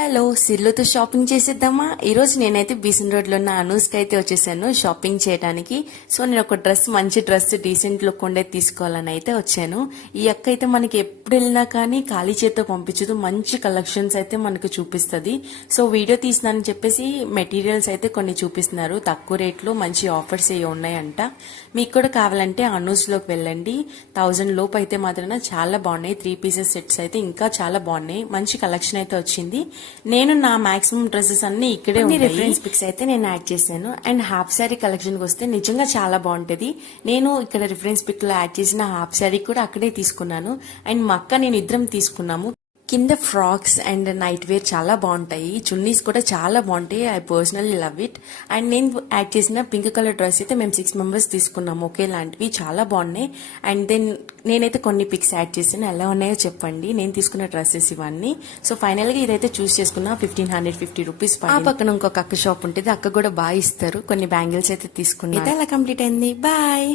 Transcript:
Hello, సిర్లుతో shopping చేసేద్దామా? ఈరోజు నేనైతే బీసన్ రోడ్ లో ఉన్న అనూస్కి అయితే వచ్చేసాను షాపింగ్ చేయడానికి. సో నేను ఒక మంచి డ్రెస్ డీసెంట్ లుక్ ఉండేది తీసుకోవాలని అయితే వచ్చాను. ఈ అక్క అయితే మనకి ఎప్పుడు వెళ్ళినా కానీ ఖాళీ చేత్తో పంపించదు, మంచి కలెక్షన్స్ అయితే మనకు చూపిస్తుంది. సో వీడియో తీసినానని చెప్పేసి మెటీరియల్స్ అయితే కొన్ని చూపిస్తున్నారు, తక్కువ రేట్లో మంచి ఆఫర్స్ ఏ ఉన్నాయంట. మీకు కూడా కావాలంటే అనూస్ లోకి వెళ్ళండి. 1000 లోపు అయితే మాత్రం చాలా బాగున్నాయి. 3 పీసెస్ సెట్స్ అయితే ఇంకా చాలా బాగున్నాయి. మంచి కలెక్షన్ అయితే వచ్చింది. నేను నా మాక్సిమం డ్రెస్సెస్ అన్ని ఇక్కడే రిఫరెన్స్ పిక్స్ అయితే నేను యాడ్ చేశాను. అండ్ హాఫ్ శారీ కలెక్షన్ కి వస్తే నిజంగా చాలా బాగుంటది. నేను ఇక్కడ రిఫరెన్స్ పిక్ లో యాడ్ చేసిన హాఫ్ శారీ కూడా అక్కడే తీసుకున్నాను. అండ్ మా అక్క నేను ఇద్దరం తీసుకున్నాము. కింద ఫ్రాక్స్ అండ్ నైట్ వేర్ చాలా బాగుంటాయి, చున్నీస్ కూడా చాలా బాగుంటాయి. I personally love it. And నేను యాడ్ చేసిన పింక్ కలర్ డ్రెస్ అయితే మేము 6 మెంబర్స్ తీసుకున్నాము, ఒకేలాంటివి చాలా బాగున్నాయి. అండ్ దెన్ నేనైతే కొన్ని పిక్స్ యాడ్ చేసాను, ఎలా ఉన్నాయో చెప్పండి. నేను తీసుకున్న డ్రెస్సెస్ ఇవన్నీ. సో ఫైనల్ గా ఇదైతే చూస్ చేసుకున్నా 1550 రూపీస్. ఆ పక్కన ఇంకొక అక్క షాప్ ఉంటుంది, అక్క కూడా బాగా ఇస్తారు. కొన్ని బ్యాంగిల్స్ అయితే తీసుకున్నాను. అయితే అలా కంప్లీట్ అయింది. బాయ్.